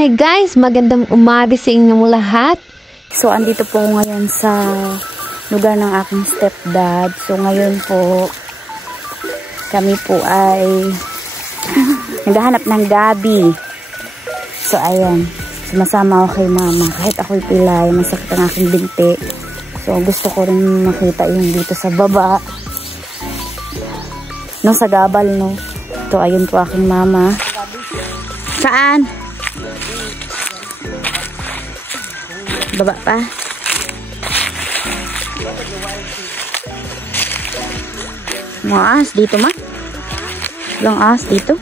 Hey guys, magandang umaga sa inyong lahat. So, andito po ako ngayon sa lugar ng aking stepdad. So, ngayon po, kami po ay naghahanap ng gabi. So, ayan. Sumasama ako kay mama. Kahit ako'y pilay, masakit ang aking binti. So, gusto ko rin makita yung dito sa baba. No, sa gabal, no. So, ayun po aking mama. Saan? Baba pa. Mga ahas dito, ma? Ilang ahas dito?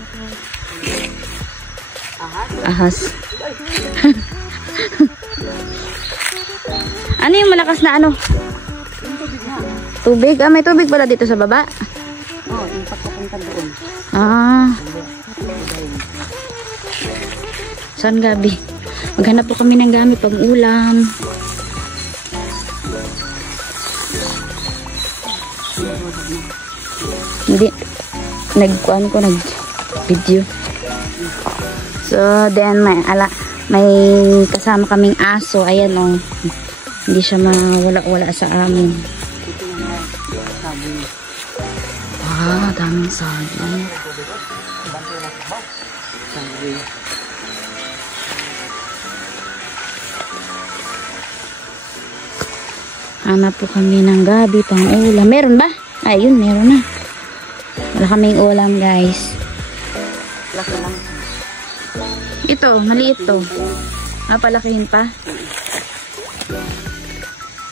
Ahas. Ano yung malakas na ano? Tubig? Ah, may tubig pala dito sa baba? Oo, yung pagpapunta doon. Ah. Saan gabi? Maghanap po kami ng gamit pang ulam. Hindi. Nag-kuan ko, nag-video. So, then may kasama kaming aso. Ayan o. Hindi siya mawala-wala sa amin. Ah, daming saging. Hanap po kami ng gabi pang ulam. Meron ba? Ayun, meron na. Wala kaming ulam, guys. Laki lang. Ito, maliit to. Palakihin pa.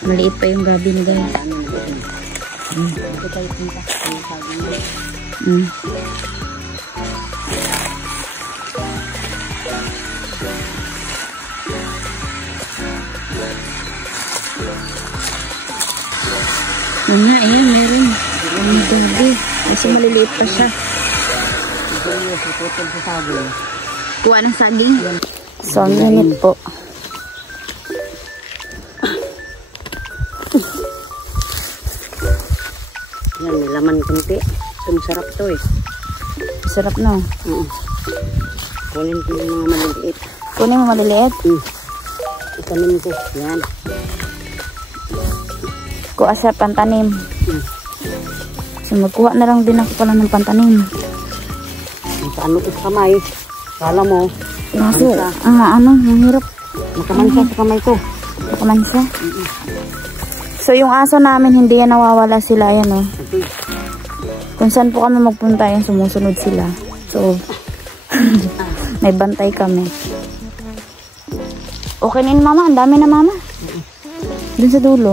Maliit pa yung gabi ni guys. Ito tayo punta. Yun nga, ayun, meron. Ang gabi. Kasi maliliit pa siya. Kuha ng saging. So, ang init po. Yan, may laman kunti. Itong sarap to eh. Sarap na. Kunin ko yung mga maliliit. Kunin mo maliliit? Itanim ko. Yan. Kuha sa pantanim. So, magkuha na lang din ako pala ng pantanim. Sa ano ko sa kamay. Kala mo. Kaso, ang hirap. Makamansa sa kamay ko. Makamansa. So, yung aso namin, hindi yan nawawala sila. Yan, oh. Kung saan po kami magpunta, yan, sumusunod sila. So, may bantay kami. Okay na yun, mama. Ang dami na, mama. Dun sa dulo.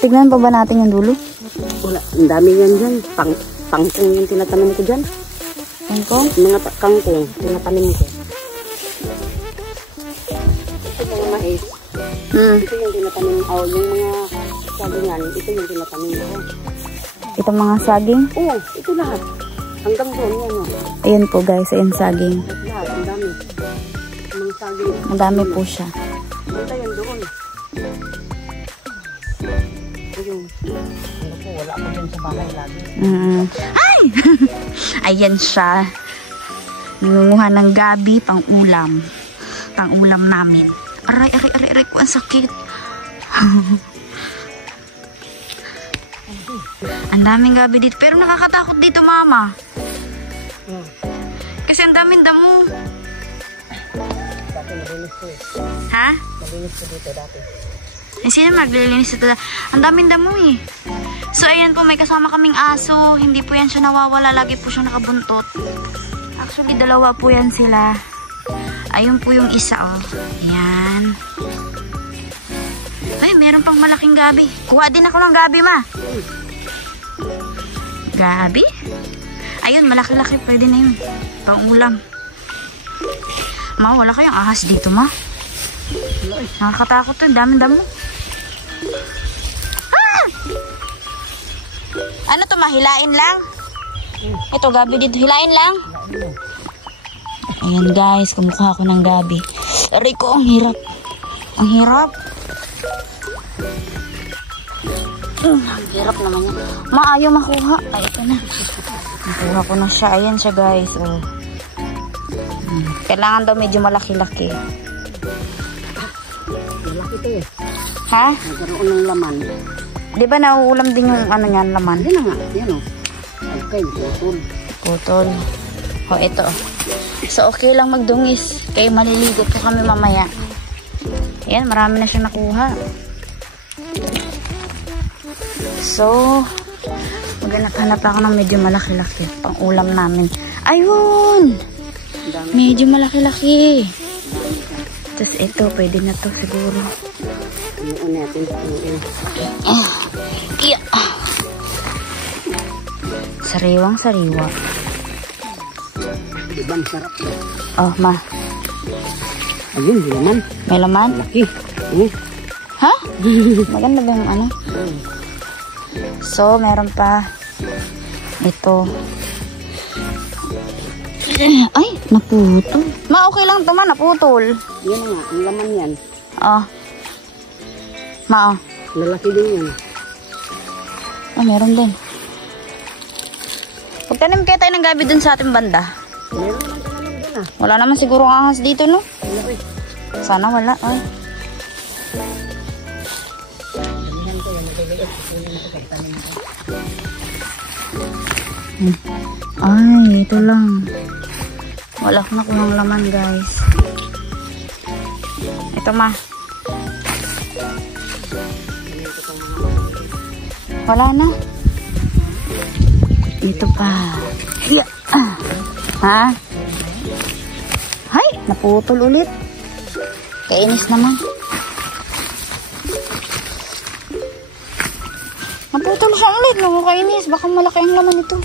Tignan pa ba natin yung dulo? Wala. Ang dami yan dyan. Pangkong yung tinatanim ko dyan. Kangkong? Mga kangkong. Tinatanim ko. Ito yung mais. Ito yung tinatanim ko. Yung mga sagingan. Ito yung tinatanim ko. Itong mga saging? Oo. Ito lahat. Hanggang doon yan o. Ayan po guys. Ayan saging. Lahat. Ang dami. Mga saging. Madami po siya. Ito yan doon. Ayun. Ano po, wala ako dyan sa bahay lagi. Ay! Ayan siya. Nangunguha ng gabi pang ulam. Pang ulam namin. Aray, ko ang sakit. Ang daming gabi dito. Pero nakakatakot dito, mama. Kasi ang daming damo. Dati malinis ko eh. Ha? Malinis ko dito dati. Sino maglilinis ito? Ang daming damo eh. So, ayan po, may kasama kaming aso. Hindi po yan siya nawawala. Lagi po siyang nakabuntot. Actually, dalawa po yan sila. Ayun po yung isa, oh. Ayan. Ay, meron pang malaking gabi. Kuha din ako ng gabi, ma. Gabi? Ayun, malaki-laki. Pwede na yun. Pang ulam. Ma, wala kayong ahas dito, ma. Nakakatakot to. Daming damo. Ah! Ano to, mahilain lang? Ito, gabi dito. Hilain lang? Ayan guys, kumukuha ko ng gabi. Aray ko, ang hirap. Ang hirap. Ang hirap naman yan. Maayaw makuha. Ay, ito na. Nakuha ko na siya. Ayan siya guys. Oh. Kailangan daw medyo malaki-laki. Malaki ito eh. Ha? Nagkaroon ng laman. Di ba nauulam din yung ano yan, laman? Hindi na nga. Yan o. Okay, putol. Putol. O, ito. So, okay lang magdungis. Kaya maliligo po kami mamaya. Ayan, marami na siya nakuha. So, maghanap-hanap ako ng medyo malaki-laki. Pang ulam namin. Ayun! Medyo malaki-laki. Tapos ito, pwede na to siguro. Ano natin? Yeah. Sariwang-sariwa. Diba, masarap. Oh, ma. Ayun, di naman. May laman? Laki. Ha? Maganda ba yung ano? So, meron pa. Ito. Ay, naputol. Ma, okay lang ito, ma. Naputol. Yan nga, ang laman yan. Oh. Ma, oh. Lalaki din yan. Ah, meron din. Pagtanim kaya tayo ng gabi dun sa ating banda. Meron naman tananim dun ah. Wala naman siguro ang ahas dito, no? Laki. Sana wala. Ay. Damihan ko yan. Magkagayat. Kukunin ko pagtanim ko. Ay, ito lang. Wala ko nakuhang laman, guys. Ito, ma. Wala na. Ito pa. Yeah. Ha? Hay, naputol ulit. Kainis naman. Naputol siya ulit. Nakakainis. Baka malaki ang laman ito.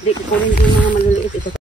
Hindi, kukunin ko yung mga maliliit. Ito.